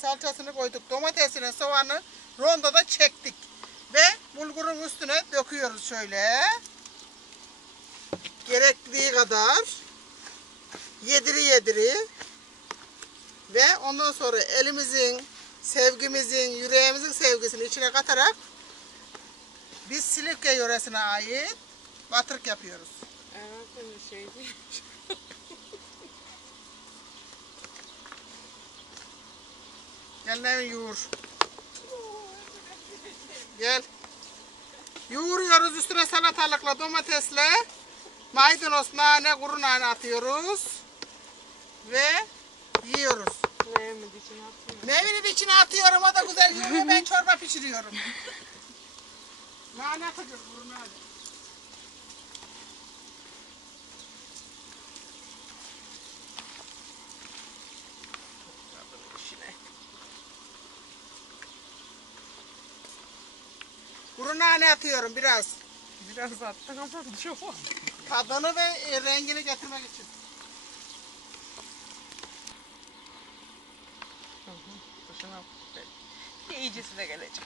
salçasını koyduk. Domatesini, soğanı rondoda çektik. Ve bulgurun üstüne döküyoruz şöyle. Gerektiği kadar. Yediri yediri. Ve ondan sonra elimizin, sevgimizin, yüreğimizin sevgisini içine katarak biz Silifke yöresine ait batırık yapıyoruz. Evet, öyle Gel yoğur. Gel. Yoğuruyoruz üstüne salatalıkla, domatesle, maydanoz, nane, kuru nane atıyoruz. Ve yiyoruz. İçine atmıyor. Meyvenin içine atıyorum o da güzel yoğuruyor. Ben çorba pişiriyorum. nane atacağız kuru nane. Kuru nane atıyorum biraz. Biraz attın ama çok. Tadını ve e, rengini getirmek için. Dışına İyicisi de gelecek.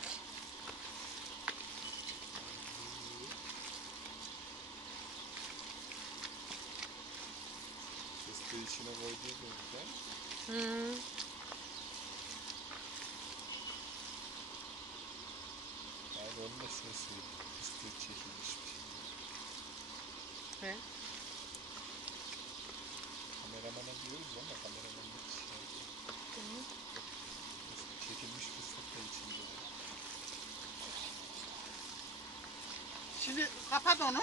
Fıstığı içine koyduğumuzda Hı. Onun da sesi fıstığı çekilmiş bir şey. He. Kameramana diyoruz ama kameraman hiç şey yapmıyor. Çekilmiş fıstık da içinde. Şimdi kapat onu.